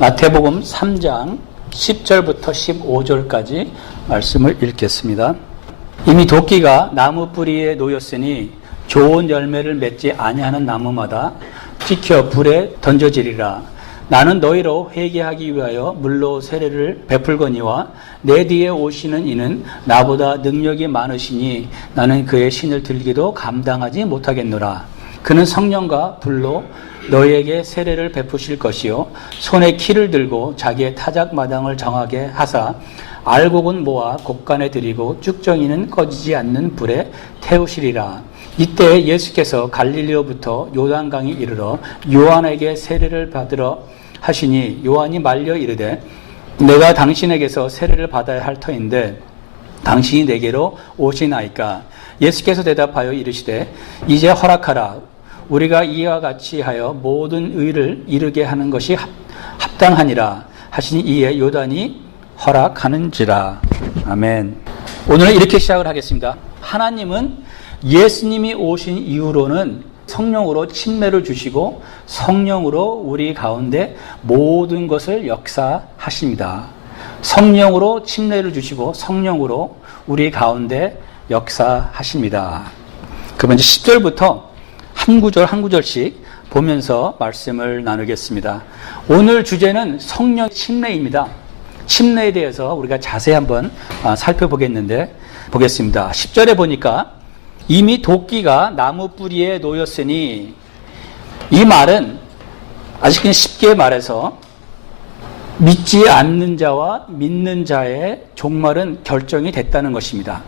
마태복음 3장 10절부터 15절까지 말씀을 읽겠습니다. 이미 도끼가 나무 뿌리에 놓였으니 좋은 열매를 맺지 아니하는 나무마다 찍혀 불에 던져지리라. 나는 너희로 회개하기 위하여 물로 세례를 베풀거니와 내 뒤에 오시는 이는 나보다 능력이 많으시니 나는 그의 신을 들기도 감당하지 못하겠노라. 그는 성령과 불로 너희에게 세례를 베푸실 것이요 손에 키를 들고 자기의 타작마당을 정하게 하사 알곡은 모아 곡간에 들이고 쭉정이는 꺼지지 않는 불에 태우시리라. 이때 예수께서 갈릴리로부터 요단강에 이르러 요한에게 세례를 받으러 하시니 요한이 말려 이르되 내가 당신에게서 세례를 받아야 할 터인데 당신이 내게로 오시나이까. 예수께서 대답하여 이르시되 이제 허락하라. 우리가 이와 같이 하여 모든 의를 이루게 하는 것이 합당하니라 하시니 이에 요단이 허락하는지라. 아멘. 오늘은 이렇게 시작을 하겠습니다. 하나님은 예수님이 오신 이후로는 성령으로 침례를 주시고 성령으로 우리 가운데 모든 것을 역사하십니다. 성령으로 침례를 주시고 성령으로 우리 가운데 역사하십니다. 그러면 이제 10절부터 한 구절 한 구절씩 보면서 말씀을 나누겠습니다. 오늘 주제는 성령 침례입니다. 침례에 대해서 우리가 자세히 한번 살펴보겠는데 보겠습니다. 10절에 보니까 이미 도끼가 나무 뿌리에 놓였으니, 이 말은 아주 그냥 쉽게 말해서 믿지 않는 자와 믿는 자의 종말은 결정이 됐다는 것입니다.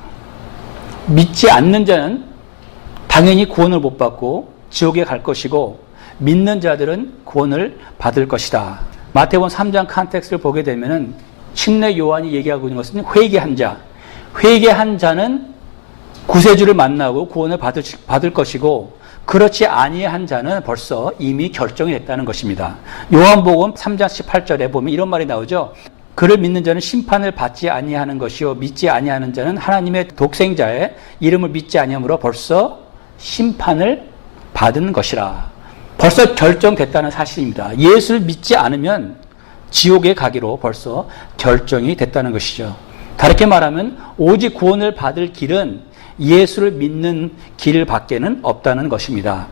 믿지 않는 자는 당연히 구원을 못 받고 지옥에 갈 것이고 믿는 자들은 구원을 받을 것이다. 마태복음 3장 컨텍스트를 보게 되면은 침례 요한이 얘기하고 있는 것은 회개한 자. 회개한 자는 구세주를 만나고 구원을 받을 것이고 그렇지 아니한 자는 벌써 이미 결정이 됐다는 것입니다. 요한복음 3장 18절에 보면 이런 말이 나오죠. 그를 믿는 자는 심판을 받지 아니하는 것이요 믿지 아니하는 자는 하나님의 독생자의 이름을 믿지 아니함으로 벌써 심판을 받은 것이라. 벌써 결정됐다는 사실입니다. 예수를 믿지 않으면 지옥에 가기로 벌써 결정이 됐다는 것이죠. 다르게 말하면 오직 구원을 받을 길은 예수를 믿는 길밖에는 없다는 것입니다.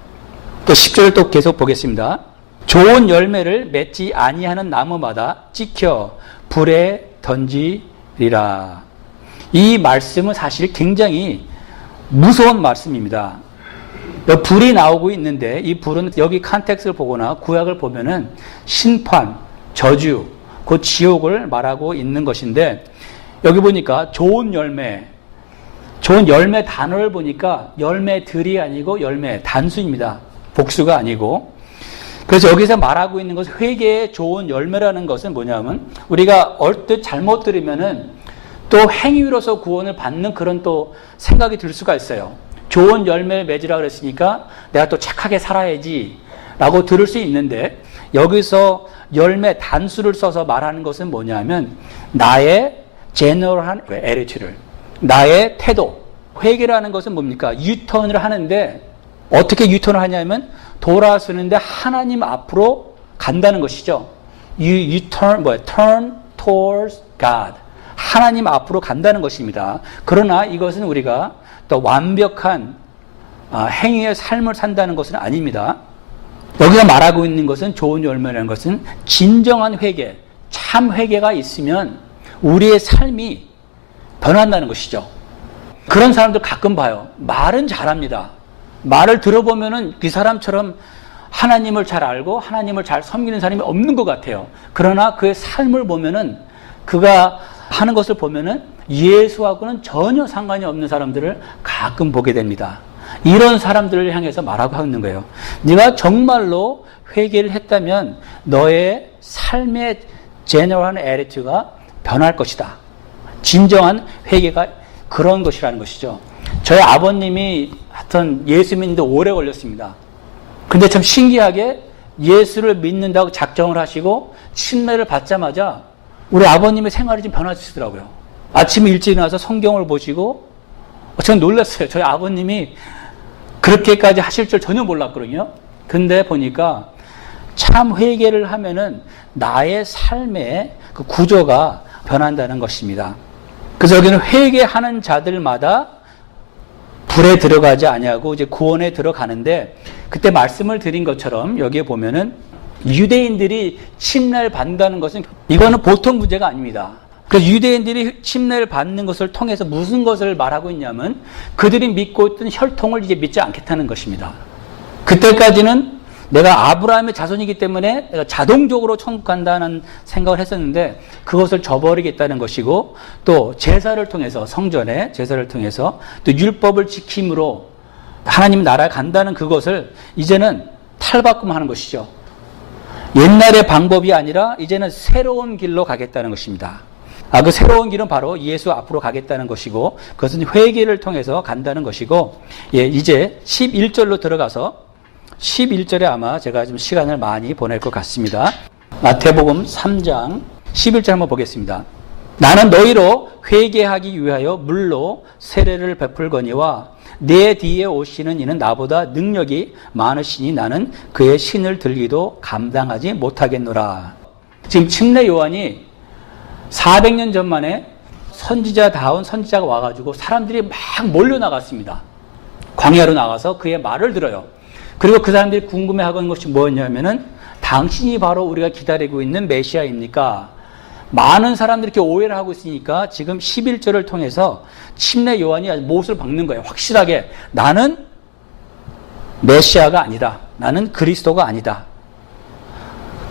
또 10절을 또 계속 보겠습니다. 좋은 열매를 맺지 아니하는 나무마다 찍혀 불에 던지리라. 이 말씀은 사실 굉장히 무서운 말씀입니다. 불이 나오고 있는데 이 불은 여기 컨텍스트를 보거나 구약을 보면은 심판, 저주, 그 지옥을 말하고 있는 것인데 여기 보니까 좋은 열매 단어를 보니까 열매들이 아니고 열매 단수입니다. 복수가 아니고. 그래서 여기서 말하고 있는 것은 회개의 좋은 열매라는 것은 뭐냐면 우리가 얼뜻 잘못 들으면은 또 행위로서 구원을 받는 그런 또 생각이 들 수가 있어요. 좋은 열매를 맺으라 그랬으니까 내가 또 착하게 살아야지 라고 들을 수 있는데 여기서 열매 단수를 써서 말하는 것은 뭐냐면 나의 제너럴한 애리튜드, 나의 태도. 회개라는 것은 뭡니까? 유턴을 하는데 어떻게 유턴을 하냐면 돌아서는데 하나님 앞으로 간다는 것이죠. turn towards God. 하나님 앞으로 간다는 것입니다. 그러나 이것은 우리가 또 완벽한 행위의 삶을 산다는 것은 아닙니다. 여기서 말하고 있는 것은 좋은 열매라는 것은 진정한 회개, 참 회개가 있으면 우리의 삶이 변한다는 것이죠. 그런 사람들 가끔 봐요. 말은 잘합니다. 말을 들어보면은 그 사람처럼 하나님을 잘 알고 하나님을 잘 섬기는 사람이 없는 것 같아요. 그러나 그의 삶을 보면은 그가 하는 것을 보면은 예수하고는 전혀 상관이 없는 사람들을 가끔 보게 됩니다. 이런 사람들을 향해서 말하고 있는 거예요. 네가 정말로 회개를 했다면 너의 삶의 제너럴한 애리튜드가 변할 것이다. 진정한 회개가 그런 것이라는 것이죠. 저희 아버님이 하여튼 예수 믿는데 오래 걸렸습니다. 근데 참 신기하게 예수를 믿는다고 작정을 하시고 침례를 받자마자 우리 아버님의 생활이 좀 변화지시더라고요. 아침에 일찍 일어나서 성경을 보시고 저는 놀랐어요. 저희 아버님이 그렇게까지 하실 줄 전혀 몰랐거든요. 근데 보니까 참 회개를 하면은 나의 삶의 그 구조가 변한다는 것입니다. 그래서 여기는 회개하는 자들마다 불에 들어가지 아니하고 이제 구원에 들어가는데, 그때 말씀을 드린 것처럼 여기에 보면은 유대인들이 침례를 받는다는 것은 이거는 보통 문제가 아닙니다. 그래서 유대인들이 침례를 받는 것을 통해서 무슨 것을 말하고 있냐면 그들이 믿고 있던 혈통을 이제 믿지 않겠다는 것입니다. 그때까지는 내가 아브라함의 자손이기 때문에 내가 자동적으로 천국 간다는 생각을 했었는데 그것을 저버리겠다는 것이고, 또 제사를 통해서, 성전의 제사를 통해서 또 율법을 지킴으로 하나님 나라에 간다는 그것을 이제는 탈바꿈하는 것이죠. 옛날의 방법이 아니라 이제는 새로운 길로 가겠다는 것입니다. 그 새로운 길은 바로 예수 앞으로 가겠다는 것이고, 그것은 회개를 통해서 간다는 것이고, 이제 11절로 들어가서 11절에 아마 제가 좀 시간을 많이 보낼 것 같습니다. 마태복음 3장 11절 한번 보겠습니다. 나는 너희로 회개하기 위하여 물로 세례를 베풀거니와 내 뒤에 오시는 이는 나보다 능력이 많으시니 나는 그의 신을 들기도 감당하지 못하겠노라. 지금 침례 요한이 400년 전만에 선지자다운 선지자가 와가지고 사람들이 막 몰려나갔습니다. 광야로 나가서 그의 말을 들어요. 그리고 그 사람들이 궁금해하는 것이 뭐였냐면은 당신이 바로 우리가 기다리고 있는 메시아입니까? 많은 사람들이 이렇게 오해를 하고 있으니까 지금 11절을 통해서 침례 요한이 못을 박는 거예요. 확실하게 나는 메시아가 아니다. 나는 그리스도가 아니다.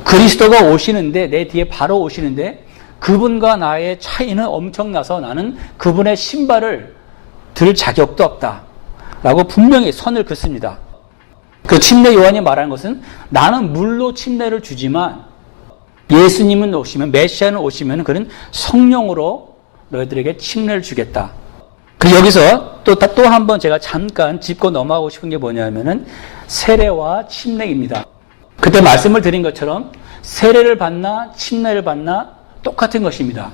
그리스도가 오시는데, 내 뒤에 바로 오시는데 그분과 나의 차이는 엄청나서 나는 그분의 신발을 들 자격도 없다 라고 분명히 선을 긋습니다. 그 침례 요한이 말하는 것은 나는 물로 침례를 주지만 예수님은 오시면, 메시아는 오시면 그는 성령으로 너희들에게 침례를 주겠다. 그 여기서 또 한 번 제가 잠깐 짚고 넘어가고 싶은 게 뭐냐면은 세례와 침례입니다. 그때 말씀을 드린 것처럼 세례를 받나 침례를 받나 똑같은 것입니다.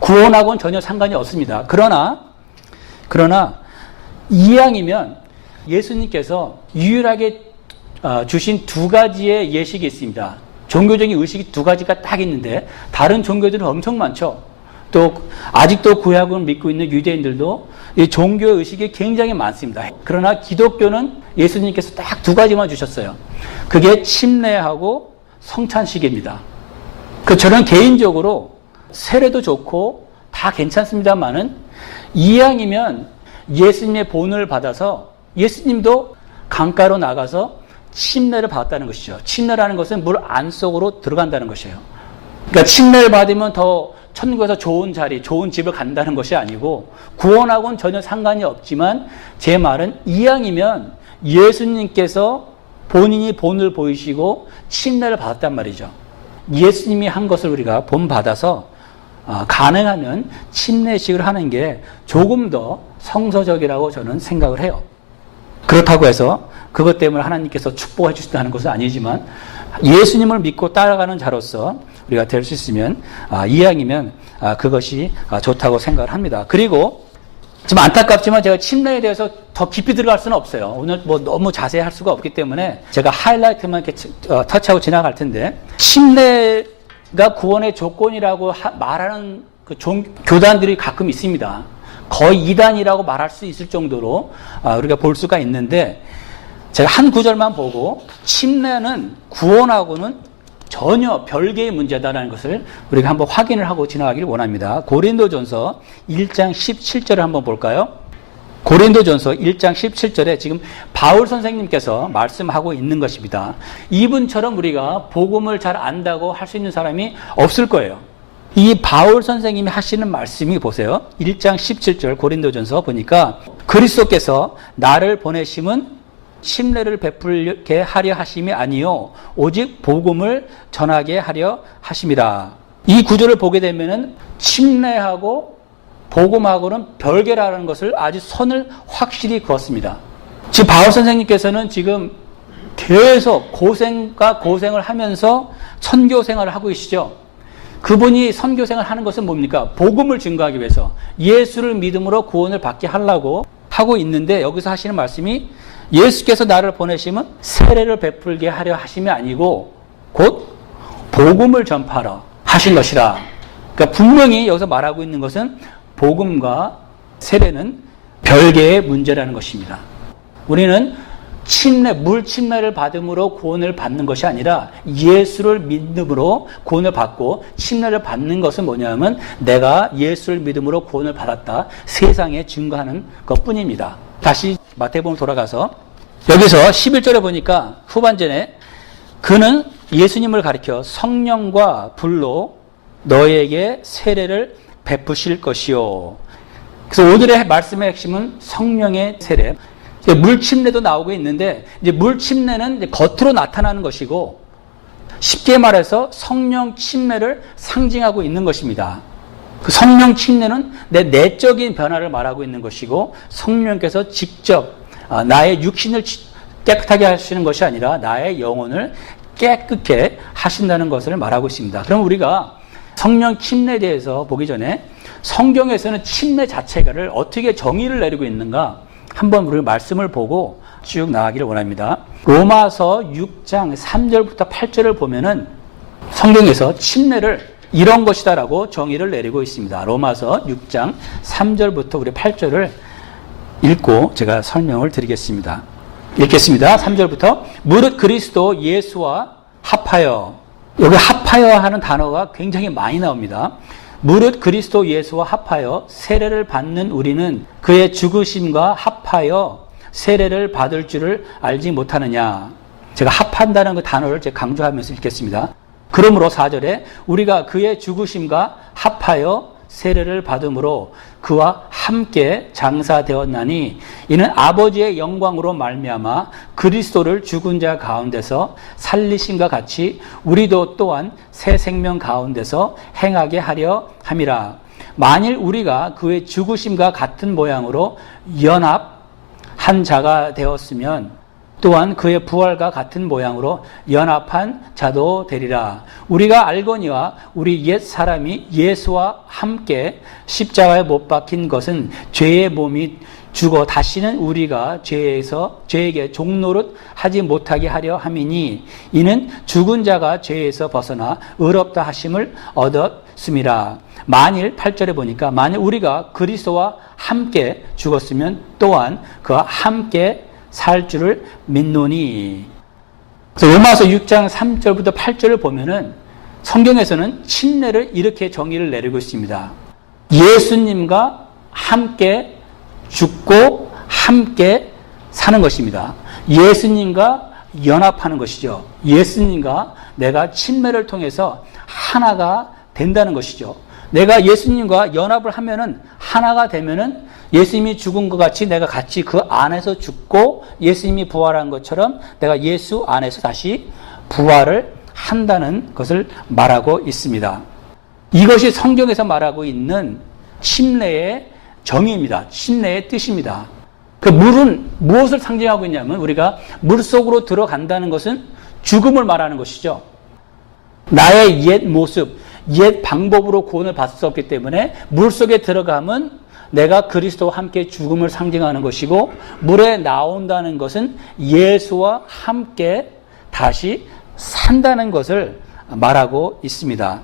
구원하고는 전혀 상관이 없습니다. 그러나 이왕이면 예수님께서 유일하게 주신 두 가지의 예식이 있습니다. 종교적인 의식이 두 가지가 딱 있는데 다른 종교들은 엄청 많죠. 또 아직도 구약을 믿고 있는 유대인들도 이 종교 의식이 굉장히 많습니다. 그러나 기독교는 예수님께서 딱 두 가지만 주셨어요. 그게 침례하고 성찬식입니다. 저는 개인적으로 세례도 좋고 다 괜찮습니다만은 이왕이면 예수님의 본을 받아서 예수님도 강가로 나가서 침례를 받았다는 것이죠. 침례라는 것은 물 안속으로 들어간다는 것이에요. 그러니까 침례를 받으면 더 천국에서 좋은 자리, 좋은 집을 간다는 것이 아니고 구원하고는 전혀 상관이 없지만 제 말은 이왕이면 예수님께서 본인이 본을 보이시고 침례를 받았단 말이죠. 예수님이 한 것을 우리가 본받아서 가능하면 침례식을 하는 게 조금 더 성서적이라고 저는 생각을 해요. 그렇다고 해서 그것 때문에 하나님께서 축복해 주신다는 것은 아니지만 예수님을 믿고 따라가는 자로서 우리가 될 수 있으면 이왕이면 그것이 좋다고 생각을 합니다. 그리고 좀 안타깝지만 제가 침례에 대해서 더 깊이 들어갈 수는 없어요. 오늘 너무 자세히 할 수가 없기 때문에 제가 하이라이트만 이렇게 터치하고 지나갈 텐데, 침례가 구원의 조건이라고 말하는 그 교단들이 가끔 있습니다. 거의 이단이라고 말할 수 있을 정도로 우리가 볼 수가 있는데, 제가 한 구절만 보고 침례는 구원하고는 전혀 별개의 문제다라는 것을 우리가 한번 확인을 하고 지나가기를 원합니다. 고린도전서 1장 17절을 한번 볼까요? 고린도전서 1장 17절에 지금 바울 선생님께서 말씀하고 있는 것입니다. 이분처럼 우리가 복음을 잘 안다고 할 수 있는 사람이 없을 거예요. 이 바울 선생님이 하시는 말씀이 보세요. 1장 17절 고린도전서 보니까 그리스도께서 나를 보내심은 침례를 베풀게 하려 하심이 아니요 오직 복음을 전하게 하려 하심이라. 이 구절을 보게 되면은 침례하고 복음하고는 별개라는 것을 아주 선을 확실히 그었습니다. 지금 바울 선생님께서는 지금 계속 고생과 고생을 하면서 선교 생활을 하고 계시죠. 그분이 선교 생활을 하는 것은 뭡니까? 복음을 증거하기 위해서 예수를 믿음으로 구원을 받게 하려고 하고 있는데, 여기서 하시는 말씀이 예수께서 나를 보내시면 세례를 베풀게 하려 하심이 아니고 곧 복음을 전파하라 하신 것이라. 그러니까 분명히 여기서 말하고 있는 것은 복음과 세례는 별개의 문제라는 것입니다. 우리는 물 침례를 받음으로 구원을 받는 것이 아니라 예수를 믿음으로 구원을 받고, 침례를 받는 것은 뭐냐면 내가 예수를 믿음으로 구원을 받았다, 세상에 증거하는 것뿐입니다. 다시 마태복음 돌아가서 여기서 11절에 보니까 후반전에 그는 예수님을 가리켜 성령과 불로 너에게 세례를 베푸실 것이요. 그래서 오늘의 말씀의 핵심은 성령의 세례. 물 침례도 나오고 있는데, 이제 물 침례는 이제 겉으로 나타나는 것이고, 쉽게 말해서 성령 침례를 상징하고 있는 것입니다. 그 성령 침례는 내 내적인 변화를 말하고 있는 것이고, 성령께서 직접 나의 육신을 깨끗하게 하시는 것이 아니라 나의 영혼을 깨끗게 하신다는 것을 말하고 있습니다. 그럼 우리가 성령 침례에 대해서 보기 전에 성경에서는 침례 자체를 어떻게 정의를 내리고 있는가 한번 우리 말씀을 보고 쭉 나가기를 원합니다. 로마서 6장 3절부터 8절을 보면은 성경에서 침례를 이런 것이다라고 정의를 내리고 있습니다. 로마서 6장 3절부터 우리 8절을 읽고 제가 설명을 드리겠습니다. 읽겠습니다. 3절부터 무릇 그리스도 예수와 합하여, 여기 합하여 하는 단어가 굉장히 많이 나옵니다. 무릇 그리스도 예수와 합하여 세례를 받는 우리는 그의 죽으심과 합하여 세례를 받을 줄을 알지 못하느냐. 제가 합한다는 그 단어를 제가 강조하면서 읽겠습니다. 그러므로 4절에 우리가 그의 죽으심과 합하여 세례를 받음으로 그와 함께 장사되었나니 이는 아버지의 영광으로 말미암아 그리스도를 죽은 자 가운데서 살리심과 같이 우리도 또한 새 생명 가운데서 행하게 하려 함이라. 만일 우리가 그의 죽으심과 같은 모양으로 연합한 자가 되었으면 또한 그의 부활과 같은 모양으로 연합한 자도 되리라. 우리가 알거니와 우리 옛 사람이 예수와 함께 십자가에 못 박힌 것은 죄의 몸이 죽어 다시는 우리가 죄에게 종노릇 하지 못하게 하려 함이니 이는 죽은 자가 죄에서 벗어나 의롭다 하심을 얻었음이라. 만일 8절에 보니까 만일 우리가 그리스도와 함께 죽었으면 또한 그와 함께 살 줄을 믿노니. 그래서 로마서 6장 3절부터 8절을 보면은 성경에서는 침례를 이렇게 정의를 내리고 있습니다. 예수님과 함께 죽고 함께 사는 것입니다. 예수님과 연합하는 것이죠. 예수님과 내가 침례를 통해서 하나가 된다는 것이죠. 내가 예수님과 연합을 하면은 하나가 되면은 예수님이 죽은 것 같이 내가 같이 그 안에서 죽고 예수님이 부활한 것처럼 내가 예수 안에서 다시 부활을 한다는 것을 말하고 있습니다. 이것이 성경에서 말하고 있는 침례의 정의입니다. 침례의 뜻입니다. 그 물은 무엇을 상징하고 있냐면 우리가 물 속으로 들어간다는 것은 죽음을 말하는 것이죠. 나의 옛 모습, 옛 방법으로 구원을 받을 수 없기 때문에 물 속에 들어가면 내가 그리스도와 함께 죽음을 상징하는 것이고, 물에 나온다는 것은 예수와 함께 다시 산다는 것을 말하고 있습니다.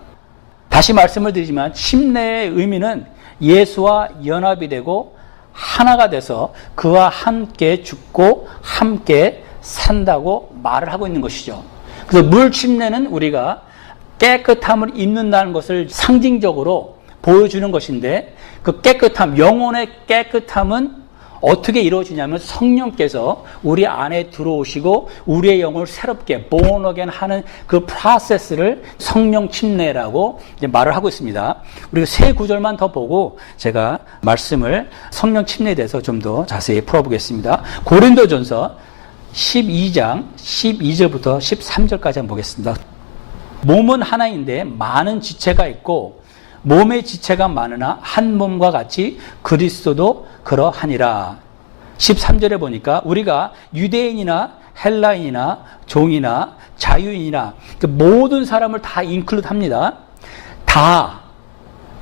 다시 말씀을 드리지만 침례의 의미는 예수와 연합이 되고 하나가 돼서 그와 함께 죽고 함께 산다고 말을 하고 있는 것이죠. 그래서 물 침례는 우리가 깨끗함을 입는다는 것을 상징적으로 보여주는 것인데, 그 깨끗함, 영혼의 깨끗함은 어떻게 이루어지냐면 성령께서 우리 안에 들어오시고 우리의 영혼을 새롭게 born again 하는 그 프로세스를 성령 침례라고 이제 말을 하고 있습니다. 우리가 세 구절만 더 보고 제가 말씀을 성령 침례에 대해서 좀 더 자세히 풀어보겠습니다. 고린도전서 12장 12절부터 13절까지 한번 보겠습니다. 몸은 하나인데 많은 지체가 있고 몸의 지체가 많으나 한 몸과 같이 그리스도도 그러하니라. 13절에 보니까 우리가 유대인이나 헬라인이나 종이나 자유인이나 그 모든 사람을 다 인클루드 합니다. 다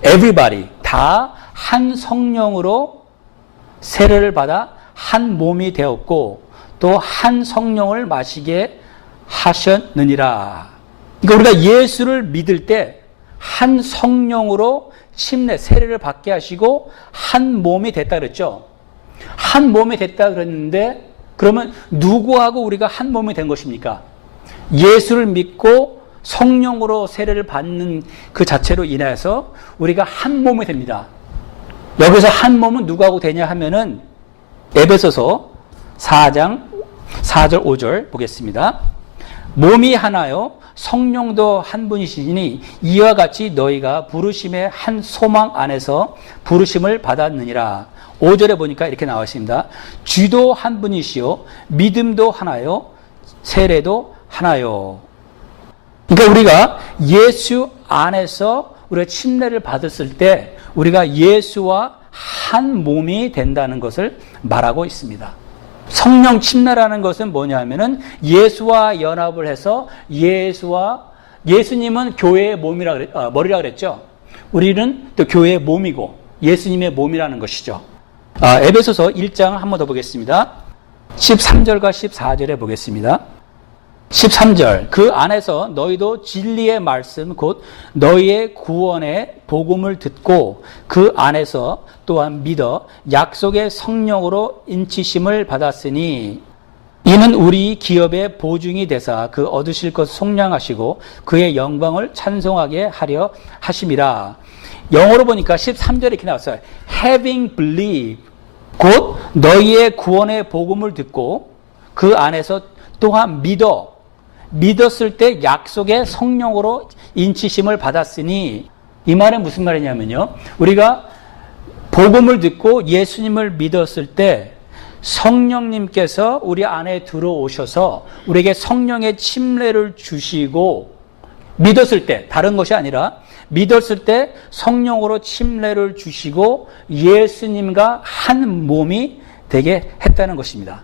everybody 다 한 성령으로 세례를 받아 한 몸이 되었고 또 한 성령을 마시게 하셨느니라. 그러니까 우리가 예수를 믿을 때 한 성령으로 침례, 세례를 받게 하시고 한 몸이 됐다 그랬죠. 한 몸이 됐다 그랬는데 그러면 누구하고 우리가 한 몸이 된 것입니까? 예수를 믿고 성령으로 세례를 받는 그 자체로 인해서 우리가 한 몸이 됩니다. 여기서 한 몸은 누구하고 되냐 하면은 에베소서 4장 4절 5절 보겠습니다. 몸이 하나요 성령도 한 분이시니 이와 같이 너희가 부르심의 한 소망 안에서 부르심을 받았느니라. 5절에 보니까 이렇게 나와 있습니다. 주도 한 분이시요 믿음도 하나요 세례도 하나요. 그러니까 우리가 예수 안에서 우리가 침례를 받았을 때 우리가 예수와 한 몸이 된다는 것을 말하고 있습니다. 성령 침례라는 것은 뭐냐면은 예수와 연합을 해서 예수님은 교회의 머리라 그랬죠. 우리는 또 교회의 몸이고 예수님의 몸이라는 것이죠. 에베소서 1장 한 번 더 보겠습니다. 13절과 14절에 보겠습니다. 13절 그 안에서 너희도 진리의 말씀 곧 너희의 구원의 복음을 듣고 그 안에서 또한 믿어 약속의 성령으로 인치심을 받았으니 이는 우리 기업의 보증이 되사 그 얻으실 것을 속량하시고 그의 영광을 찬송하게 하려 하심이라. 영어로 보니까 13절에 이렇게 나왔어요. Having believed 곧 너희의 구원의 복음을 듣고 그 안에서 또한 믿었을 때 약속의 성령으로 인치심을 받았으니 이 말은 무슨 말이냐면요. 우리가 복음을 듣고 예수님을 믿었을 때 성령님께서 우리 안에 들어오셔서 우리에게 성령의 침례를 주시고 믿었을 때 다른 것이 아니라 믿었을 때 성령으로 침례를 주시고 예수님과 한 몸이 되게 했다는 것입니다.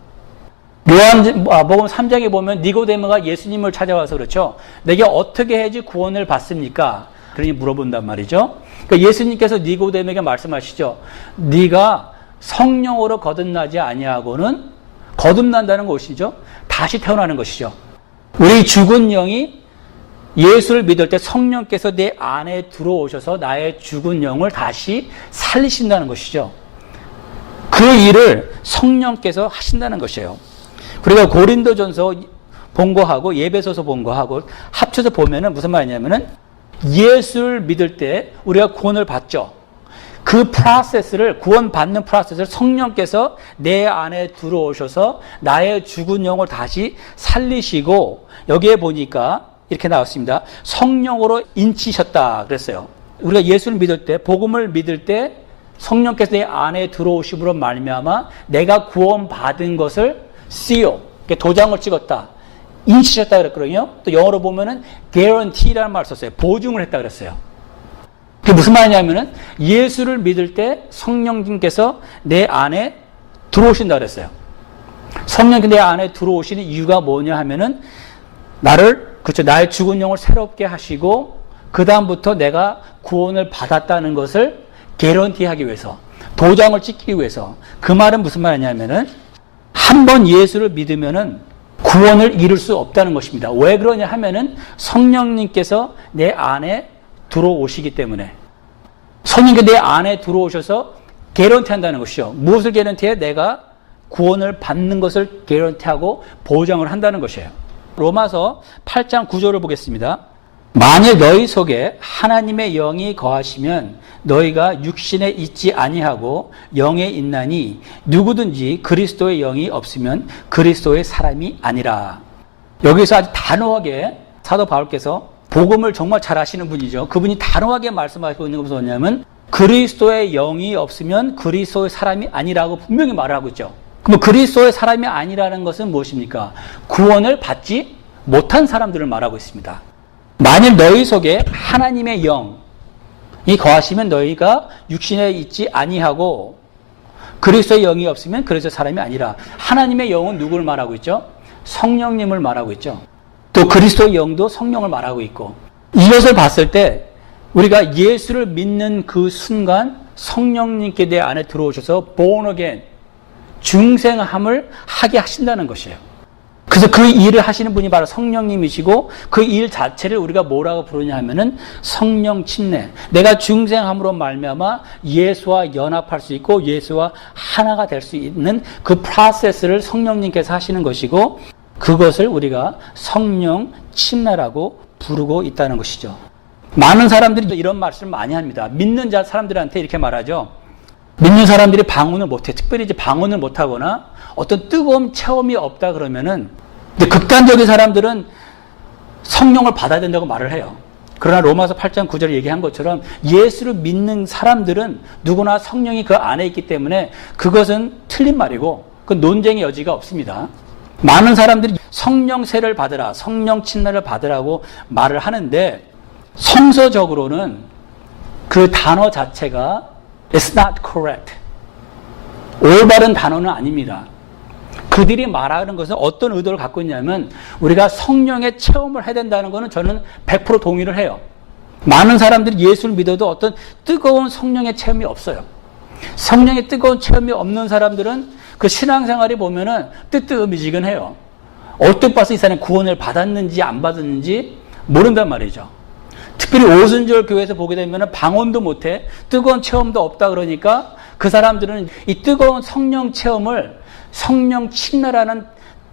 요한복음 3장에 보면 니고데모가 예수님을 찾아와서 그렇죠. 내가 어떻게 해야지 구원을 받습니까? 그러니 물어본단 말이죠. 그러니까 예수님께서 니고데모에게 말씀하시죠. 네가 성령으로 거듭나지 아니하고는 거듭난다는 것이죠. 다시 태어나는 것이죠. 우리 죽은 영이 예수를 믿을 때 성령께서 내 안에 들어오셔서 나의 죽은 영을 다시 살리신다는 것이죠. 그 일을 성령께서 하신다는 것이에요. 우리가 고린도전서 본 거하고 예배소서 본 거하고 합쳐서 보면은 무슨 말이냐면은 예수를 믿을 때 우리가 구원을 받죠. 그 프로세스를 구원받는 프로세스를 성령께서 내 안에 들어오셔서 나의 죽은 영을 다시 살리시고 여기에 보니까 이렇게 나왔습니다. 성령으로 인치셨다 그랬어요. 우리가 예수를 믿을 때 복음을 믿을 때 성령께서 내 안에 들어오심으로 말미암아 내가 구원받은 것을 seal, 도장을 찍었다. 인치셨다 그랬거든요. 또 영어로 보면은 guarantee라는 말을 썼어요. 보증을 했다 그랬어요. 그게 무슨 말이냐면은 예수를 믿을 때 성령님께서 내 안에 들어오신다 그랬어요. 성령님께서 내 안에 들어오시는 이유가 뭐냐 하면은 나의 죽은 영을 새롭게 하시고 그 다음부터 내가 구원을 받았다는 것을 개런티하기 위해서, 도장을 찍기 위해서. 그 말은 무슨 말이냐면은 한 번 예수를 믿으면은 구원을 이룰 수 없다는 것입니다. 왜 그러냐 하면은 성령님께서 내 안에 들어오시기 때문에. 성령님께서 내 안에 들어오셔서 개런티한다는 것이죠. 무엇을 개런티해? 내가 구원을 받는 것을 개런티하고 보장을 한다는 것이에요. 로마서 8장 9절을 보겠습니다. 만일 너희 속에 하나님의 영이 거하시면 너희가 육신에 있지 아니하고 영에 있나니 누구든지 그리스도의 영이 없으면 그리스도의 사람이 아니라. 여기서 아주 단호하게 사도 바울께서 복음을 정말 잘 아시는 분이죠. 그분이 단호하게 말씀하시고 있는 것은 뭐냐면 그리스도의 영이 없으면 그리스도의 사람이 아니라고 분명히 말을 하고 있죠. 그럼 그리스도의 사람이 아니라는 것은 무엇입니까? 구원을 받지 못한 사람들을 말하고 있습니다. 만일 너희 속에 하나님의 영이 거하시면 너희가 육신에 있지 아니하고 그리스도의 영이 없으면 그리스도의 사람이 아니라. 하나님의 영은 누구를 말하고 있죠? 성령님을 말하고 있죠. 또 그리스도의 영도 성령을 말하고 있고. 이것을 봤을 때 우리가 예수를 믿는 그 순간 성령님께 내 안에 들어오셔서 born again, 중생함을 하게 하신다는 것이에요. 그래서 그 일을 하시는 분이 바로 성령님이시고 그 일 자체를 우리가 뭐라고 부르냐 하면은 성령 침례. 내가 중생함으로 말미암아 예수와 연합할 수 있고 예수와 하나가 될 수 있는 그 프로세스를 성령님께서 하시는 것이고 그것을 우리가 성령 침례라고 부르고 있다는 것이죠. 많은 사람들이 이런 말씀을 많이 합니다. 믿는 자 사람들한테 이렇게 말하죠. 믿는 사람들이 방언을 못해. 특별히 이제 방언을 못하거나 어떤 뜨거운 체험이 없다 그러면은 근데 극단적인 사람들은 성령을 받아야 된다고 말을 해요. 그러나 로마서 8장 9절에 얘기한 것처럼 예수를 믿는 사람들은 누구나 성령이 그 안에 있기 때문에 그것은 틀린 말이고 그 논쟁의 여지가 없습니다. 많은 사람들이 성령세를 받으라, 성령 침례를 받으라고 말을 하는데 성서적으로는 그 단어 자체가 It's not correct. 올바른 단어는 아닙니다. 그들이 말하는 것은 어떤 의도를 갖고 있냐면 우리가 성령의 체험을 해야 된다는 것은 저는 100% 동의를 해요. 많은 사람들이 예수를 믿어도 어떤 뜨거운 성령의 체험이 없어요. 성령의 뜨거운 체험이 없는 사람들은 그 신앙생활이 보면은 뜨뜻미지근해요. 얼뜻 봐서 이 사람이 구원을 받았는지 안 받았는지 모른단 말이죠. 특별히 오순절 교회에서 보게 되면 방언도 못해 뜨거운 체험도 없다 그러니까 그 사람들은 이 뜨거운 성령 체험을 성령 침례라는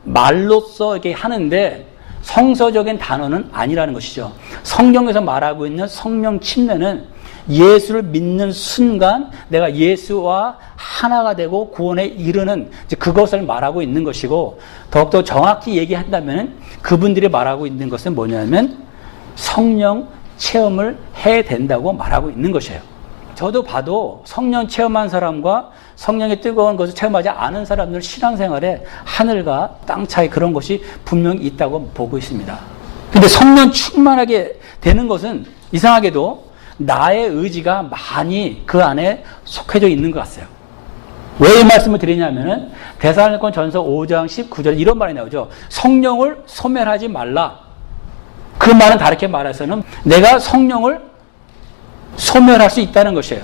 말로써 이렇게 하는데 성서적인 단어는 아니라는 것이죠. 성경에서 말하고 있는 성령 침례는 예수를 믿는 순간 내가 예수와 하나가 되고 구원에 이르는 그것을 말하고 있는 것이고 더욱더 정확히 얘기한다면 그분들이 말하고 있는 것은 뭐냐면 성령 체험을 해야 된다고 말하고 있는 것이에요. 저도 봐도 성령 체험한 사람과 성령의 뜨거운 것을 체험하지 않은 사람들 신앙생활에 하늘과 땅 차이 그런 것이 분명히 있다고 보고 있습니다. 근데 성령 충만하게 되는 것은 이상하게도 나의 의지가 많이 그 안에 속해져 있는 것 같아요. 왜 이 말씀을 드리냐면은 데살로니가 전서 5장 19절 이런 말이 나오죠. 성령을 소멸하지 말라. 그 말은 다르게 말해서는 내가 성령을 소멸할 수 있다는 것이에요.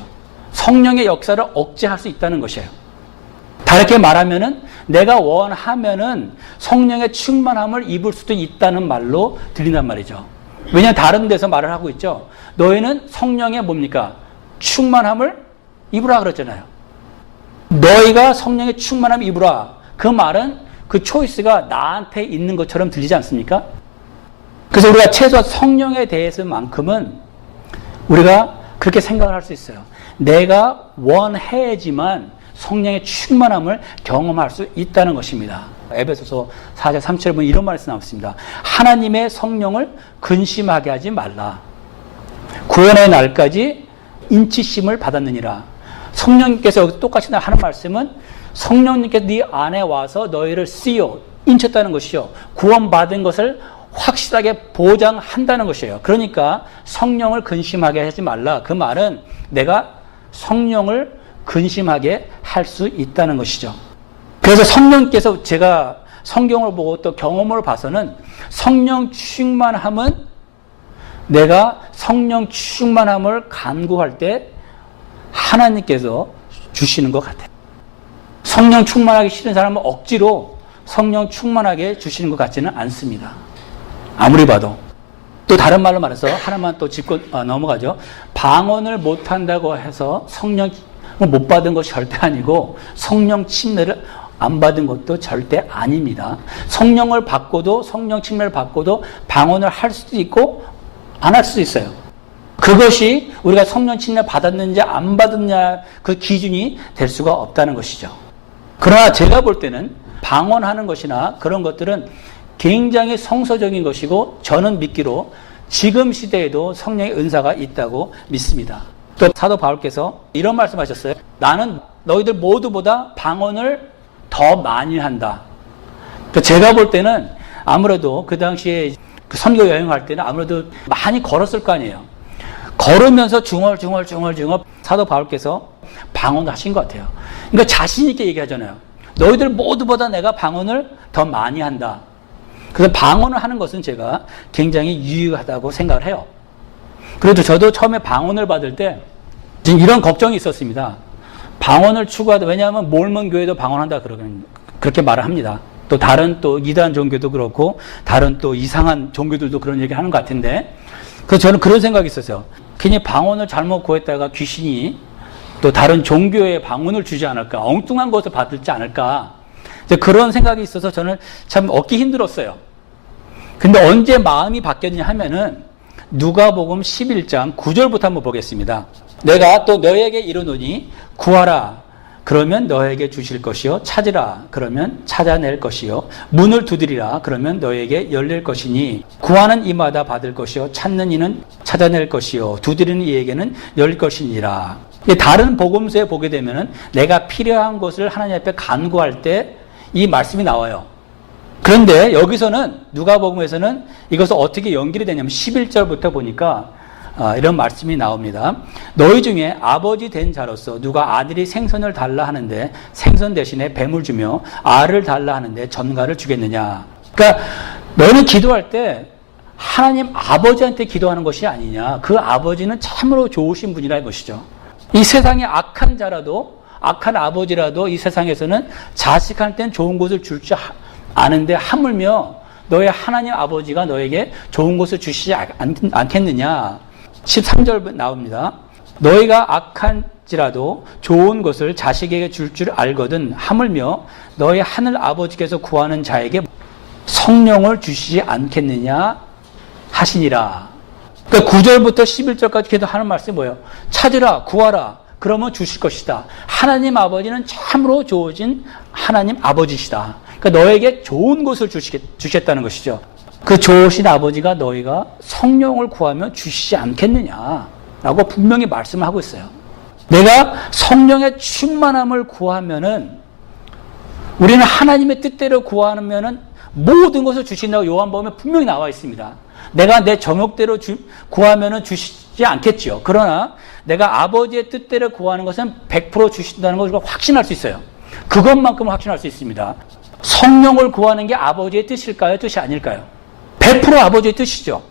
성령의 역사를 억제할 수 있다는 것이에요. 다르게 말하면은 내가 원하면은 성령의 충만함을 입을 수도 있다는 말로 들린단 말이죠. 왜냐하면 다른 데서 말을 하고 있죠. 너희는 성령의 뭡니까? 충만함을 입으라 그랬잖아요. 너희가 성령의 충만함을 입으라. 그 말은 그 초이스가 나한테 있는 것처럼 들리지 않습니까? 그래서 우리가 최소 성령에 대해서만큼은 우리가 그렇게 생각을 할 수 있어요. 내가 원해야지만 성령의 충만함을 경험할 수 있다는 것입니다. 에베소서 4장 3절에 보면 이런 말씀이 나왔습니다. 하나님의 성령을 근심하게 하지 말라. 구원의 날까지 인치심을 받았느니라. 성령님께서 똑같이 하는 말씀은 성령님께서 네 안에 와서 너희를 쓰여 인쳤다는 것이요. 구원받은 것을 확실하게 보장한다는 것이에요. 그러니까 성령을 근심하게 하지 말라. 그 말은 내가 성령을 근심하게 할 수 있다는 것이죠. 그래서 성령께서 제가 성경을 보고 또 경험을 봐서는 성령 충만함은 내가 성령 충만함을 간구할 때 하나님께서 주시는 것 같아요. 성령 충만하기 싫은 사람은 억지로 성령 충만하게 주시는 것 같지는 않습니다. 아무리 봐도. 또 다른 말로 말해서 하나만 또 짚고 넘어가죠. 방언을 못한다고 해서 성령을 못 받은 것이 절대 아니고 성령 침례를 안 받은 것도 절대 아닙니다. 성령을 받고도 성령 침례를 받고도 방언을 할 수도 있고 안 할 수도 있어요. 그것이 우리가 성령 침례 받았는지 안 받았냐 그 기준이 될 수가 없다는 것이죠. 그러나 제가 볼 때는 방언하는 것이나 그런 것들은 굉장히 성서적인 것이고 저는 믿기로 지금 시대에도 성령의 은사가 있다고 믿습니다. 또 사도 바울께서 이런 말씀하셨어요. 나는 너희들 모두보다 방언을 더 많이 한다. 제가 볼 때는 아무래도 그 당시에 그 선교 여행할 때는 아무래도 많이 걸었을 거 아니에요. 걸으면서 중얼중얼 사도 바울께서 방언을 하신 것 같아요. 그러니까 자신 있게 얘기하잖아요. 너희들 모두보다 내가 방언을 더 많이 한다. 그래서 방언을 하는 것은 제가 굉장히 유익하다고 생각을 해요. 그래도 저도 처음에 방언을 받을 때 지금 이런 걱정이 있었습니다. 방언을 추구하다. 왜냐하면 몰몬 교회도 방언한다 그렇게 말을 합니다. 또 다른 또 이단 종교도 그렇고 다른 또 이상한 종교들도 그런 얘기 하는 것 같은데, 그래서 저는 그런 생각이 있었어요. 괜히 방언을 잘못 구했다가 귀신이 또 다른 종교에 방언을 주지 않을까, 엉뚱한 것을 받을지 않을까, 그런 생각이 있어서 저는 참 얻기 힘들었어요. 근데 언제 마음이 바뀌었냐 하면은 누가복음 11장 9절부터 한번 보겠습니다. 내가 또 너에게 이르노니 구하라 그러면 너에게 주실 것이요, 찾으라 그러면 찾아낼 것이요, 문을 두드리라 그러면 너에게 열릴 것이니 구하는 이마다 받을 것이요, 찾는 이는 찾아낼 것이요, 두드리는 이에게는 열릴 것이니라. 다른 복음서에 보게 되면은 내가 필요한 것을 하나님 앞에 간구할 때 이 말씀이 나와요. 그런데 여기서는 누가복음에서는 이것을 어떻게 연결이 되냐면 11절부터 보니까 이런 말씀이 나옵니다. 너희 중에 아버지 된 자로서 누가 아들이 생선을 달라 하는데 생선 대신에 뱀을 주며 알을 달라 하는데 전갈을 주겠느냐. 그러니까 너는 기도할 때 하나님 아버지한테 기도하는 것이 아니냐. 그 아버지는 참으로 좋으신 분이라 것이죠. 이 세상에 악한 자라도, 악한 아버지라도 이 세상에서는 자식한테는 좋은 것을 줄 줄 아는데 하물며 너의 하나님 아버지가 너에게 좋은 것을 주시지 않겠느냐. 13절 나옵니다. 너희가 악한지라도 좋은 것을 자식에게 줄 줄 알거든 하물며 너희 하늘 아버지께서 구하는 자에게 성령을 주시지 않겠느냐 하시니라. 그러니까 9절부터 11절까지 계속 하는 말씀이 뭐예요? 찾으라, 구하라, 그러면 주실 것이다. 하나님 아버지는 참으로 좋으신 하나님 아버지시다. 그러니까 너에게 좋은 것을 주셨다는 것이죠. 그 좋으신 아버지가 너희가 성령을 구하면 주시지 않겠느냐라고 분명히 말씀을 하고 있어요. 내가 성령의 충만함을 구하면은, 우리는 하나님의 뜻대로 구하면은 모든 것을 주신다고 요한복음에 분명히 나와 있습니다. 내가 내 정욕대로 구하면은 주시지 않겠지요. 그러나 내가 아버지의 뜻대로 구하는 것은 100% 주신다는 것을 확신할 수 있어요. 그것만큼 확신할 수 있습니다. 성령을 구하는 게 아버지의 뜻일까요? 뜻이 아닐까요? 100% 아버지의 뜻이죠.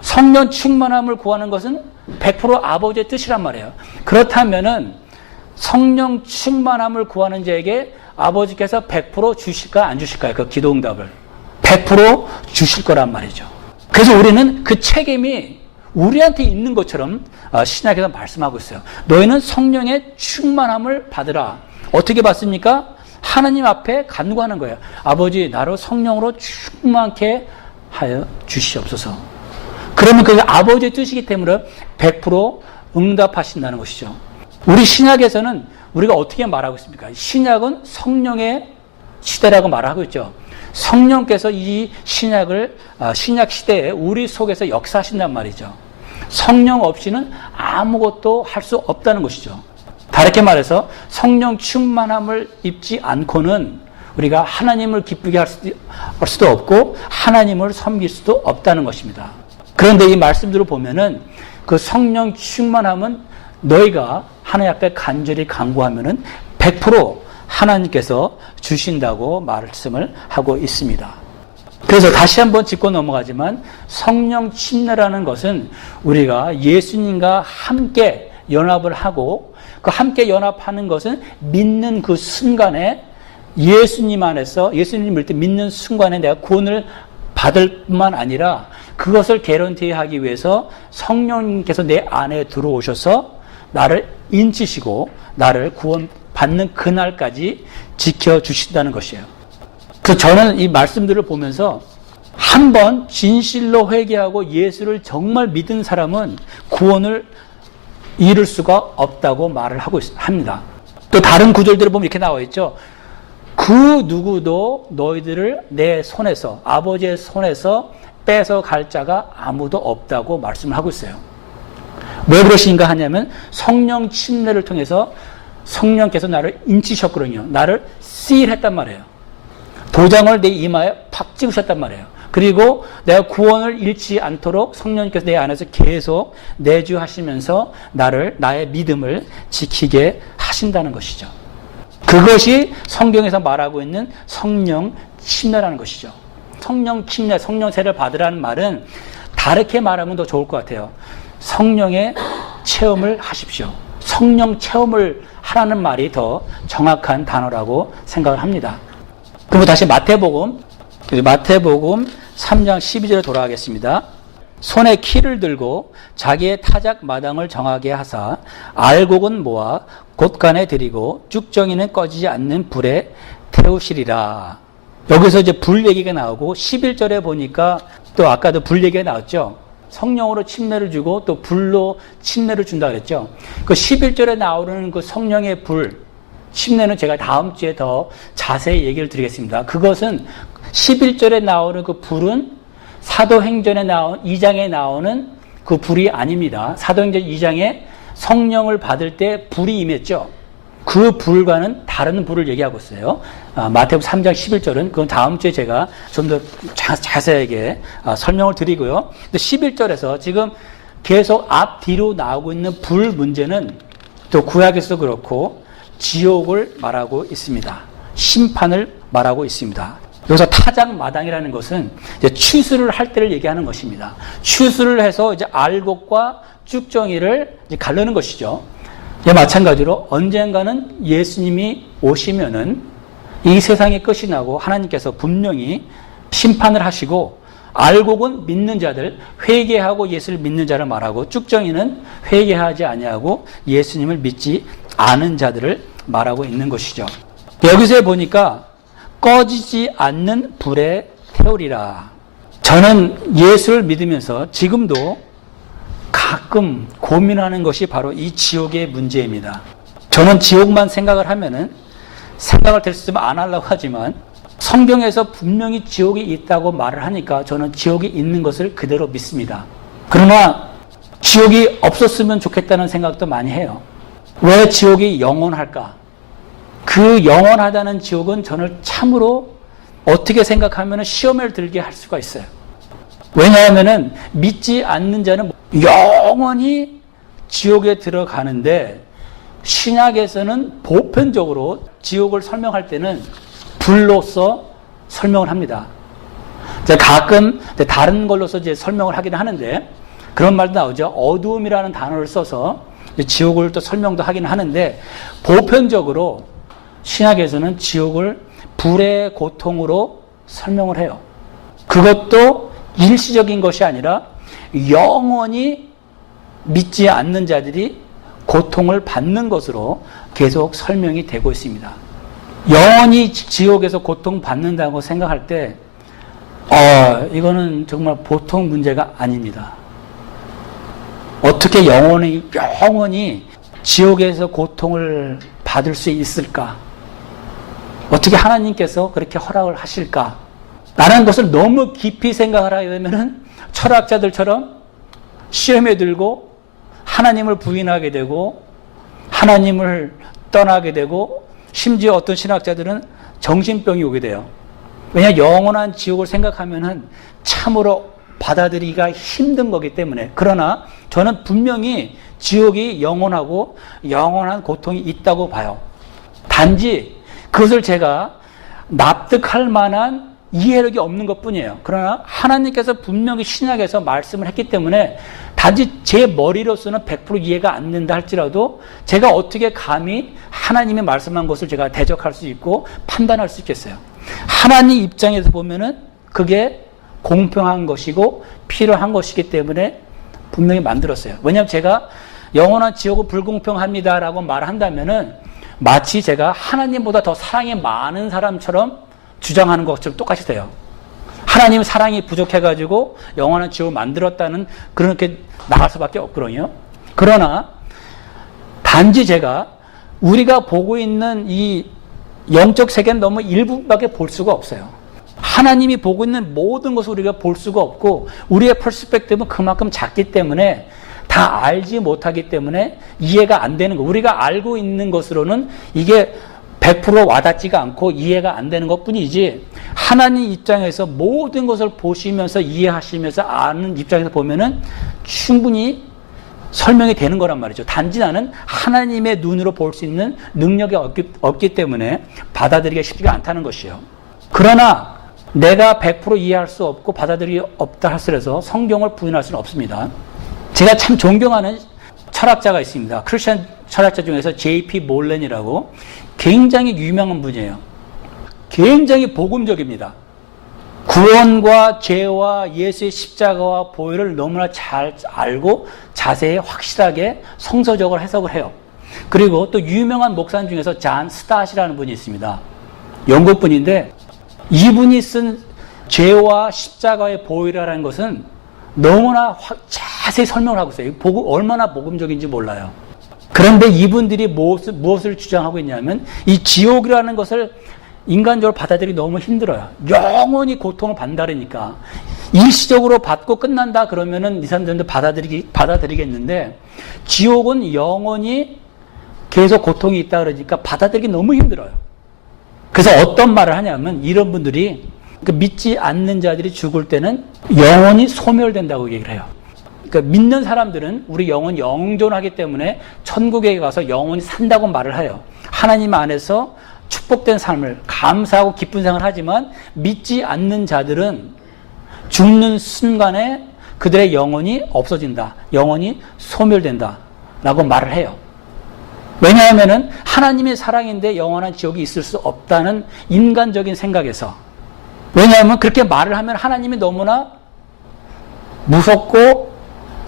성령 충만함을 구하는 것은 100% 아버지의 뜻이란 말이에요. 그렇다면은 성령 충만함을 구하는 자에게 아버지께서 100% 주실까 안 주실까요? 그 기도응답을 100% 주실 거란 말이죠. 그래서 우리는 그 책임이 우리한테 있는 것처럼 신약에서 말씀하고 있어요. 너희는 성령의 충만함을 받으라. 어떻게 받습니까? 하나님 앞에 간구하는 거예요. 아버지, 나로 성령으로 충만케 하여 주시옵소서. 그러면 그게 아버지의 뜻이기 때문에 100% 응답하신다는 것이죠. 우리 신약에서는 우리가 어떻게 말하고 있습니까? 신약은 성령의 시대라고 말하고 있죠. 성령께서 이 신약을, 신약 시대에 우리 속에서 역사하신단 말이죠. 성령 없이는 아무것도 할 수 없다는 것이죠. 다르게 말해서 성령 충만함을 입지 않고는 우리가 하나님을 기쁘게 할 수도 없고 하나님을 섬길 수도 없다는 것입니다. 그런데 이 말씀들을 보면은 그 성령 충만함은 너희가 하나님 앞에 간절히 간구하면은 100% 하나님께서 주신다고 말씀을 하고 있습니다. 그래서 다시 한번 짚고 넘어가지만 성령 침례라는 것은 우리가 예수님과 함께 연합을 하고 그 함께 연합하는 것은 믿는 그 순간에 예수님 안에서 예수님을 믿는 순간에 내가 구원을 받을 뿐만 아니라 그것을 개런티하기 위해서 성령님께서 내 안에 들어오셔서 나를 인치시고 나를 구원받는 그날까지 지켜주신다는 것이에요. 그래서 저는 이 말씀들을 보면서 한번 진실로 회개하고 예수를 정말 믿은 사람은 구원을 이룰 수가 없다고 말을 하고 합니다. 또 다른 구절들을 보면 이렇게 나와 있죠. 그 누구도 너희들을 내 손에서, 아버지의 손에서 뺏어갈 자가 아무도 없다고 말씀을 하고 있어요. 왜 그러신가 하냐면 성령 침례를 통해서 성령께서 나를 인치셨거든요. 나를 시일했단 말이에요. 도장을 내 이마에 팍 찍으셨단 말이에요. 그리고 내가 구원을 잃지 않도록 성령님께서 내 안에서 계속 내주하시면서 나의 믿음을 지키게 하신다는 것이죠. 그것이 성경에서 말하고 있는 성령 침례라는 것이죠. 성령 침례, 성령 세례를 받으라는 말은 다르게 말하면 더 좋을 것 같아요. 성령의 체험을 하십시오. 성령 체험을 하라는 말이 더 정확한 단어라고 생각을 합니다. 그리고 다시 마태복음 3장 12절에 돌아가겠습니다. 손에 키를 들고 자기의 타작 마당을 정하게 하사 알곡은 모아 곳간에 들이고 쭉정이는 꺼지지 않는 불에 태우시리라. 여기서 이제 불 얘기가 나오고 11절에 보니까 또 아까도 불 얘기가 나왔죠. 성령으로 침례를 주고 또 불로 침례를 준다 그랬죠. 그 11절에 나오는 그 성령의 불, 침례는 제가 다음 주에 더 자세히 얘기를 드리겠습니다. 그것은 11절에 나오는 그 불은 사도행전에 나온 2장에 나오는 그 불이 아닙니다. 사도행전 2장에 성령을 받을 때 불이 임했죠. 그 불과는 다른 불을 얘기하고 있어요. 마태복음 3장 11절은 그건 다음 주에 제가 좀 더 자세하게 설명을 드리고요. 11절에서 지금 계속 앞뒤로 나오고 있는 불 문제는 또 구약에서도 그렇고 지옥을 말하고 있습니다. 심판을 말하고 있습니다. 여기서 타작 마당이라는 것은 이제 추수를 할 때를 얘기하는 것입니다. 추수를 해서 이제 알곡과 쭉정이를 이제 가르는 것이죠. 마찬가지로 언젠가는 예수님이 오시면은 이 세상의 끝이 나고 하나님께서 분명히 심판을 하시고 알곡은 믿는 자들, 회개하고 예수를 믿는 자를 말하고 쭉정이는 회개하지 아니하고 예수님을 믿지 않은 자들을 말하고 있는 것이죠. 여기서 보니까 꺼지지 않는 불에 태우리라. 저는 예수를 믿으면서 지금도 가끔 고민하는 것이 바로 이 지옥의 문제입니다. 저는 지옥만 생각을 하면은 생각을 될 수 있으면 안 하려고 하지만 성경에서 분명히 지옥이 있다고 말을 하니까 저는 지옥이 있는 것을 그대로 믿습니다. 그러나 지옥이 없었으면 좋겠다는 생각도 많이 해요. 왜 지옥이 영원할까? 그 영원하다는 지옥은 저는 참으로 어떻게 생각하면 시험을 들게 할 수가 있어요. 왜냐하면 믿지 않는 자는 영원히 지옥에 들어가는데 신약에서는 보편적으로 지옥을 설명할 때는 불로서 설명을 합니다. 가끔 다른 걸로서 이제 설명을 하기는 하는데 그런 말도 나오죠. 어두움이라는 단어를 써서 지옥을 또 설명도 하기는 하는데 보편적으로 신약에서는 지옥을 불의 고통으로 설명을 해요. 그것도 일시적인 것이 아니라 영원히 믿지 않는 자들이 고통을 받는 것으로 계속 설명이 되고 있습니다. 영원히 지옥에서 고통받는다고 생각할 때 이거는 정말 보통 문제가 아닙니다. 어떻게 영원히 지옥에서 고통을 받을 수 있을까? 어떻게 하나님께서 그렇게 허락을 하실까? 라는 것을 너무 깊이 생각을 하게 되면은 철학자들처럼 시험에 들고 하나님을 부인하게 되고 하나님을 떠나게 되고 심지어 어떤 신학자들은 정신병이 오게 돼요. 왜냐 영원한 지옥을 생각하면은 참으로 받아들이기가 힘든 거기 때문에. 그러나 저는 분명히 지옥이 영원하고 영원한 고통이 있다고 봐요. 단지 그것을 제가 납득할 만한 이해력이 없는 것뿐이에요. 그러나 하나님께서 분명히 신약에서 말씀을 했기 때문에 단지 제 머리로서는 100% 이해가 안 된다 할지라도 제가 어떻게 감히 하나님이 말씀한 것을 제가 대적할 수 있고 판단할 수 있겠어요. 하나님 입장에서 보면은 그게 공평한 것이고 필요한 것이기 때문에 분명히 만들었어요. 왜냐하면 제가 영원한 지옥은 불공평합니다라고 말한다면은 마치 제가 하나님보다 더 사랑이 많은 사람처럼 주장하는 것처럼 똑같이 돼요. 하나님 사랑이 부족해가지고 영원한 지옥을 만들었다는 그렇게 나갈 수밖에 없거든요. 그러나 단지 제가 우리가 보고 있는 이 영적 세계는 너무 일부밖에 볼 수가 없어요. 하나님이 보고 있는 모든 것을 우리가 볼 수가 없고 우리의 퍼스펙티브는 그만큼 작기 때문에 다 알지 못하기 때문에 이해가 안 되는 거. 우리가 알고 있는 것으로는 이게 100% 와닿지가 않고 이해가 안 되는 것뿐이지 하나님 입장에서 모든 것을 보시면서 이해하시면서 아는 입장에서 보면은 충분히 설명이 되는 거란 말이죠. 단지 나는 하나님의 눈으로 볼 수 있는 능력이 없기 때문에 받아들이기가 쉽지가 않다는 것이에요. 그러나 내가 100% 이해할 수 없고 받아들이기 없다 하더라도 성경을 부인할 수는 없습니다. 제가 참 존경하는 철학자가 있습니다. 크리스천 철학자 중에서 J.P. 몰렌이라고 굉장히 유명한 분이에요. 굉장히 복음적입니다. 구원과 죄와 예수의 십자가와 보혈을 너무나 잘 알고 자세히 확실하게 성서적으로 해석을 해요. 그리고 또 유명한 목사님 중에서 잔 스탓이라는 분이 있습니다. 영국 분인데 이분이 쓴 죄와 십자가의 보혈이라는 것은 너무나 자세히 설명을 하고 있어요. 얼마나 복음적인지 몰라요. 그런데 이분들이 무엇을 주장하고 있냐면 이 지옥이라는 것을 인간적으로 받아들이기 너무 힘들어요. 영원히 고통을 받는다니까. 일시적으로 받고 끝난다 그러면은 이 사람들도 받아들이겠는데 지옥은 영원히 계속 고통이 있다 그러니까 받아들이기 너무 힘들어요. 그래서 어떤 말을 하냐면 이런 분들이 믿지 않는 자들이 죽을 때는 영원히 소멸된다고 얘기를 해요. 그러니까 믿는 사람들은 우리 영혼이 영존하기 때문에 천국에 가서 영원히 산다고 말을 해요. 하나님 안에서 축복된 삶을 감사하고 기쁜 생활을 하지만 믿지 않는 자들은 죽는 순간에 그들의 영혼이 없어진다. 영혼이 소멸된다. 라고 말을 해요. 왜냐하면 하나님의 사랑인데 영원한 지옥이 있을 수 없다는 인간적인 생각에서. 왜냐하면 그렇게 말을 하면 하나님이 너무나 무섭고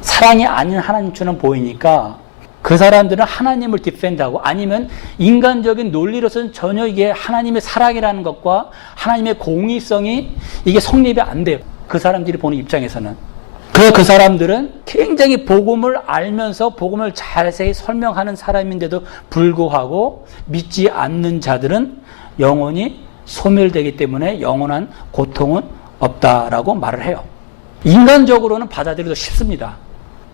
사랑이 아닌 하나님처럼 보이니까 그 사람들은 하나님을 디펜드하고 아니면 인간적인 논리로서는 전혀 이게 하나님의 사랑이라는 것과 하나님의 공의성이 이게 성립이 안 돼요. 그 사람들이 보는 입장에서는. 그 사람들은 굉장히 복음을 알면서 복음을 자세히 설명하는 사람인데도 불구하고 믿지 않는 자들은 영원히 소멸되기 때문에 영원한 고통은 없다라고 말을 해요. 인간적으로는 받아들이기도 쉽습니다.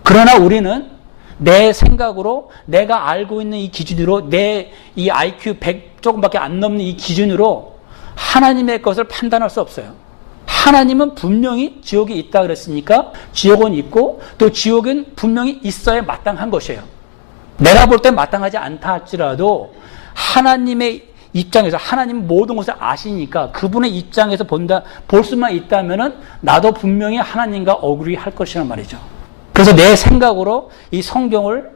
그러나 우리는 내 생각으로 내가 알고 있는 이 기준으로 내 이 IQ 100 조금밖에 안 넘는 이 기준으로 하나님의 것을 판단할 수 없어요. 하나님은 분명히 지옥이 있다 그랬으니까 지옥은 있고 또 지옥은 분명히 있어야 마땅한 것이에요. 내가 볼 때 마땅하지 않다 할지라도 하나님의 입장에서 하나님은 모든 것을 아시니까 그분의 입장에서 볼 수만 있다면은 나도 분명히 하나님과 어그리 할 것이란 말이죠. 그래서 내 생각으로 이 성경을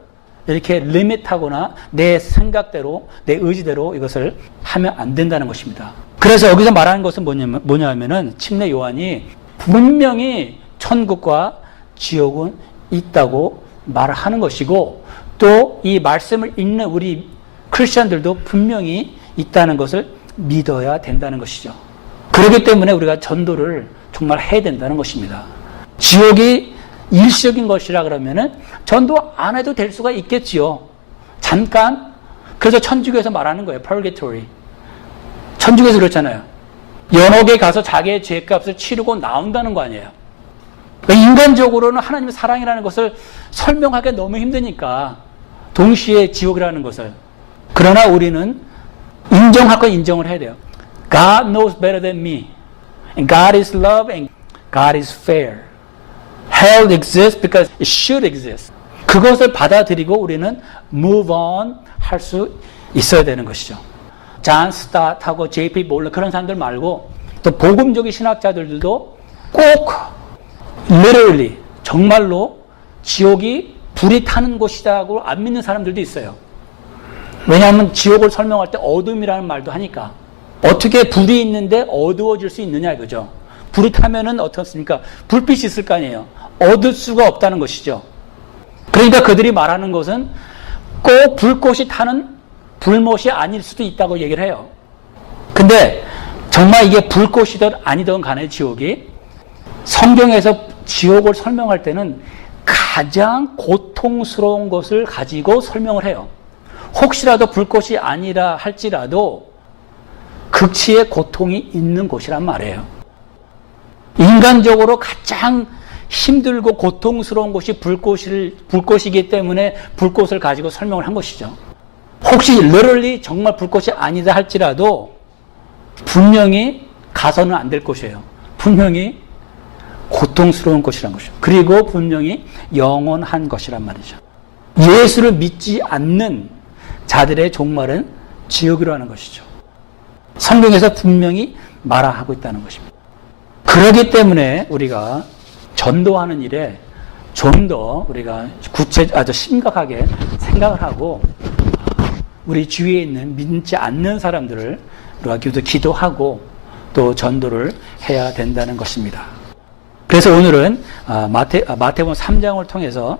이렇게 리밋하거나 내 생각대로 내 의지대로 이것을 하면 안 된다는 것입니다. 그래서 여기서 말하는 것은 뭐냐면은 침례 요한이 분명히 천국과 지옥은 있다고 말을 하는 것이고 또 이 말씀을 읽는 우리 크리스천들도 분명히 있다는 것을 믿어야 된다는 것이죠. 그렇기 때문에 우리가 전도를 정말 해야 된다는 것입니다. 지옥이 일시적인 것이라 그러면은 전도 안 해도 될 수가 있겠지요. 잠깐. 그래서 천주교에서 말하는 거예요. purgatory. 천주교에서 그렇잖아요. 연옥에 가서 자기의 죄값을 치르고 나온다는 거 아니에요. 인간적으로는 하나님의 사랑이라는 것을 설명하기 너무 힘드니까 동시에 지옥이라는 것을. 그러나 우리는 인정하고 인정을 해야 돼요. God knows better than me. And God is love and God is fair. Hell exists because it should exist. 그것을 받아들이고 우리는 move on 할 수 있어야 되는 것이죠. 잔 스타트하고 J.P. 몰러 그런 사람들 말고 또 복음적인 신학자들도 꼭 literally 정말로 지옥이 불이 타는 곳이라고 안 믿는 사람들도 있어요. 왜냐하면 지옥을 설명할 때 어둠이라는 말도 하니까 어떻게 불이 있는데 어두워질 수 있느냐 이거죠. 불이 타면은 어떻습니까? 불빛이 있을 거 아니에요. 얻을 수가 없다는 것이죠. 그러니까 그들이 말하는 것은 꼭 불꽃이 타는 불못이 아닐 수도 있다고 얘기를 해요. 근데 정말 이게 불꽃이든 아니든 간에 지옥이 성경에서 지옥을 설명할 때는 가장 고통스러운 것을 가지고 설명을 해요. 혹시라도 불꽃이 아니라 할지라도 극치의 고통이 있는 곳이란 말이에요. 인간적으로 가장 힘들고 고통스러운 곳이 불꽃이기 때문에 불꽃을 가지고 설명을 한 것이죠. 혹시 literally 정말 불꽃이 아니다 할지라도 분명히 가서는 안 될 것이에요. 분명히 고통스러운 것이란 것이죠. 그리고 분명히 영원한 것이란 말이죠. 예수를 믿지 않는 자들의 종말은 지옥이라는 것이죠. 성경에서 분명히 말하고 있다는 것입니다. 그렇기 때문에 우리가 전도하는 일에 좀 더 우리가 아주 심각하게 생각을 하고 우리 주위에 있는 믿지 않는 사람들을 우리가 기도하고 또 전도를 해야 된다는 것입니다. 그래서 오늘은 마태복음 3장을 통해서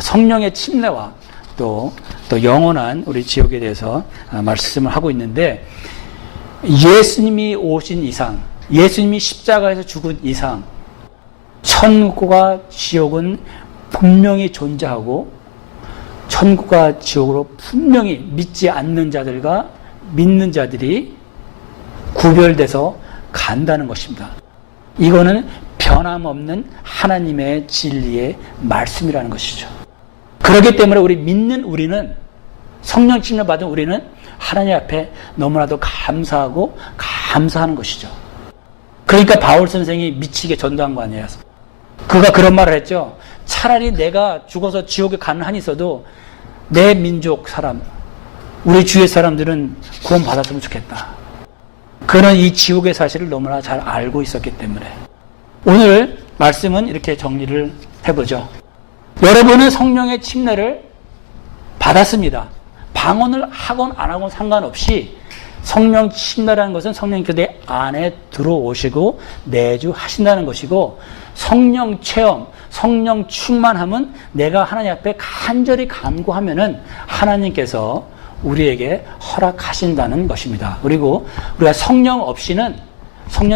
성령의 침례와 또 영원한 우리 지옥에 대해서 말씀을 하고 있는데, 예수님이 오신 이상, 예수님이 십자가에서 죽은 이상 천국과 지옥은 분명히 존재하고, 천국과 지옥으로 분명히 믿지 않는 자들과 믿는 자들이 구별돼서 간다는 것입니다. 이거는 변함없는 하나님의 진리의 말씀이라는 것이죠. 그렇기 때문에 우리는 성령 침례 받은 우리는 하나님 앞에 너무나도 감사하는 것이죠. 그러니까 바울 선생이 미치게 전도한 거 아니에요. 그가 그런 말을 했죠. 차라리 내가 죽어서 지옥에 가는 한이 있어도 내 민족 사람, 우리 주의 사람들은 구원 받았으면 좋겠다. 그는 이 지옥의 사실을 너무나 잘 알고 있었기 때문에. 오늘 말씀은 이렇게 정리를 해보죠. 여러분은 성령의 침례를 받았습니다. 방언을 하건 안 하건 상관없이 성령 침례라는 것은 성령님께서 내 안에 들어오시고 내주하신다는 것이고, 성령 체험, 성령 충만함은 내가 하나님 앞에 간절히 간구하면은 하나님께서 우리에게 허락하신다는 것입니다. 그리고 우리가 성령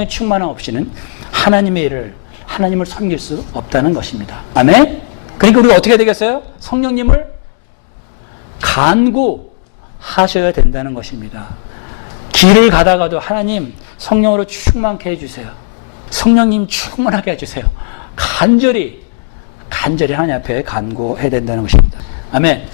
충만함 없이는 하나님을 섬길 수 없다는 것입니다. 아멘? 그러니까 우리가 어떻게 되겠어요? 성령님을 간구하셔야 된다는 것입니다. 길을 가다가도 하나님 성령으로 충만케 해주세요. 성령님 충만하게 해주세요. 간절히 하나님 앞에 간구해야 된다는 것입니다. 아멘.